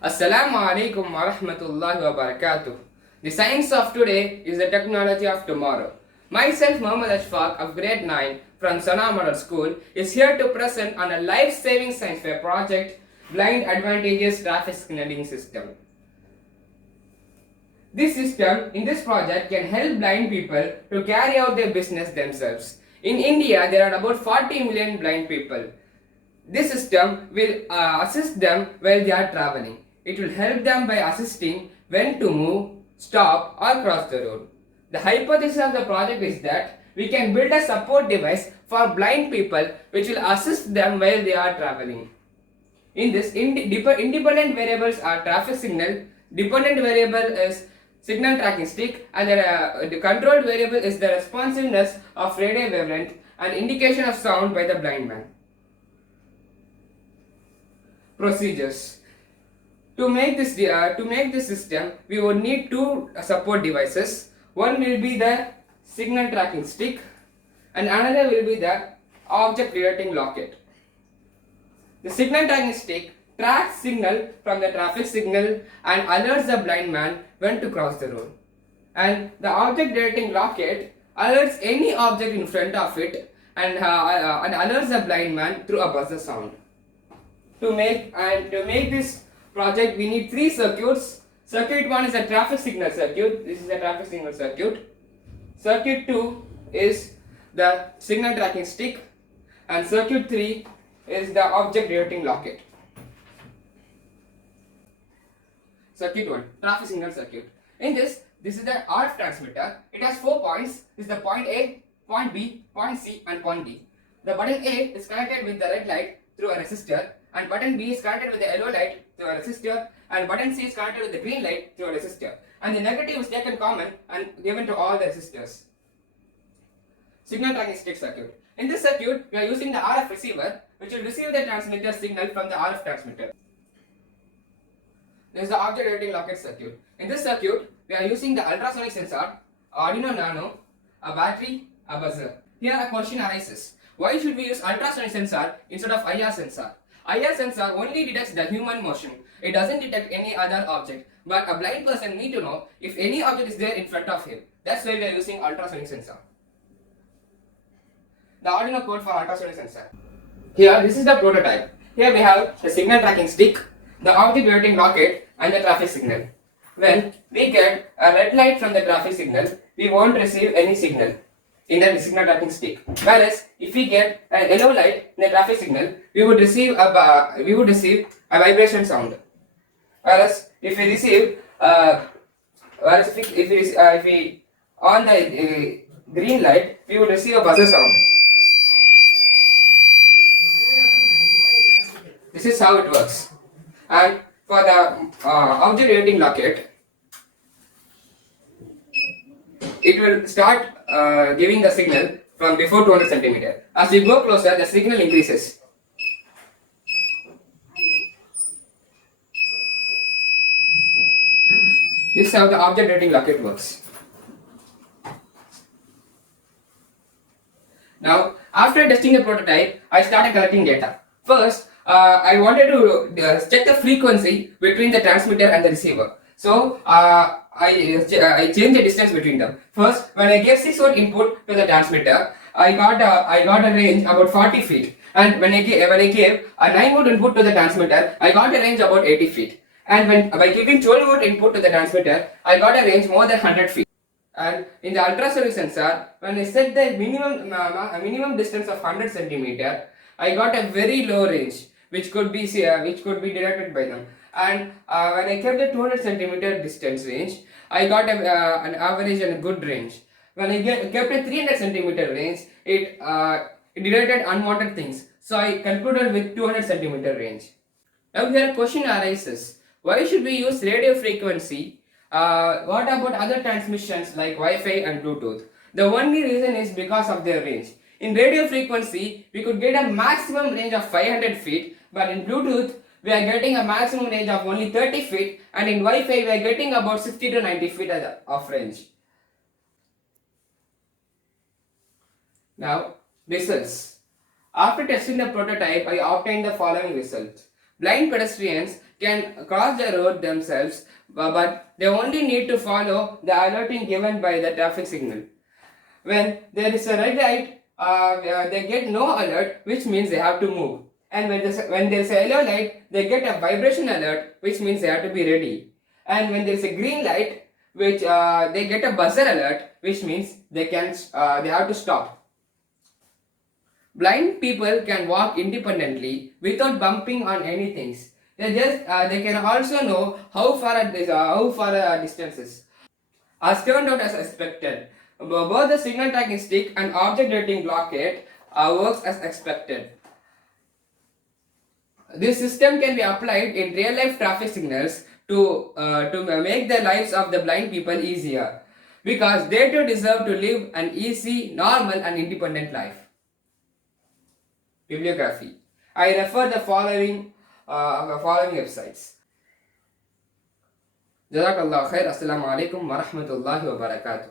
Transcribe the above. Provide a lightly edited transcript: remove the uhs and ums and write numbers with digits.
Assalamu alaikum wa rahmatullahi wa barakatuh. The science of today is the technology of tomorrow. Myself, Mohammed Ashfaq of grade 9 from Sana Model School is here to present on a life-saving science fair project, Blind Advantageous Traffic Signaling System. In this project can help blind people to carry out their business themselves. In India, there are about 40 million blind people. This system will assist them while they are traveling. It will help them by assisting when to move, stop or cross the road. The hypothesis of the project is that we can build a support device for blind people which will assist them while they are traveling. In this, independent variables are traffic signal, dependent variable is signal tracking stick, and the controlled variable is the responsiveness of radio wavelength and indication of sound by the blind man. Procedures. To make this system, we would need two support devices. One will be the signal tracking stick, and another will be the object detecting locket. The signal tracking stick tracks signal from the traffic signal and alerts the blind man when to cross the road. And the object detecting locket alerts any object in front of it and alerts the blind man through a buzzer sound. To make this project, we need three circuits. Circuit 1 is a traffic signal circuit. This is a traffic signal circuit. Circuit 2 is the signal tracking stick, and circuit 3 is the object detecting locket. Circuit 1, traffic signal circuit. In this is the RF transmitter. It has 4 points. This is the point A, point B, point C and point D. The button A is connected with the red light through a resistor, and button B is connected with the yellow light through a resistor, and button C is connected with the green light through a resistor, and the negative is taken common and given to all the resistors. Signal tracking stick circuit. In this circuit, we are using the RF receiver which will receive the transmitter signal from the RF transmitter. This is the object detecting locket circuit. In this circuit, we are using the ultrasonic sensor, Arduino Nano, a battery, a buzzer. Here a question arises. Why should we use ultrasonic sensor instead of IR sensor? IR sensor only detects the human motion. It doesn't detect any other object. But a blind person need to know if any object is there in front of him. That's why we are using ultrasonic sensor. The Arduino code for ultrasonic sensor. Here, this is the prototype. Here we have the signal tracking stick, the object detecting locket and the traffic signal. When we get a red light from the traffic signal, we won't receive any signal in the signal tracking stick. Whereas if we get a yellow light in the traffic signal, we would receive a vibration sound. Whereas if we on the green light, we would receive a buzzer sound. This is how it works. And for the object detecting locket, it will start giving the signal from before 200 cm. As we go closer, the signal increases. This is how the object detecting locket works. Now, after testing the prototype, I started collecting data. First, I wanted to check the frequency between the transmitter and the receiver. So, I changed the distance between them. First, when I gave 6 volt input to the transmitter, I got a range about 40 feet. And when I gave a 9 volt input to the transmitter, I got a range about 80 feet. And by giving 12 volt input to the transmitter, I got a range more than 100 feet. And in the ultrasonic sensor, when I set the minimum distance of 100 cm, I got a very low range, which could be detected by them. And when I kept the 200 cm distance range, I got an average and a good range. When I kept a 300 cm range, it detected unwanted things. So I concluded with 200 cm range. Now here a question arises. Why should we use radio frequency? What about other transmissions like Wi-Fi and Bluetooth? The only reason is because of their range. In radio frequency, we could get a maximum range of 500 feet, but in Bluetooth, we are getting a maximum range of only 30 feet, and in Wi-Fi, we are getting about 60 to 90 feet of range. Now, results. After testing the prototype, I obtained the following results. Blind pedestrians can cross the road themselves, but they only need to follow the alerting given by the traffic signal. When there is a red light, they get no alert, which means they have to move. And when there is a yellow light, they get a vibration alert, which means they have to be ready. And when there is a green light, which they get a buzzer alert, which means they have to stop. Blind people can walk independently without bumping on anything. They can also know how far a distance is. As turned out as expected, both the signal tracking stick and object detecting blockade works as expected. This system can be applied in real-life traffic signals to make the lives of the blind people easier, because they too deserve to live an easy, normal and independent life. Bibliography. I refer the following websites. Jazakallah khair. Assalamu alaikum wa rahmatullahi wa barakatuh.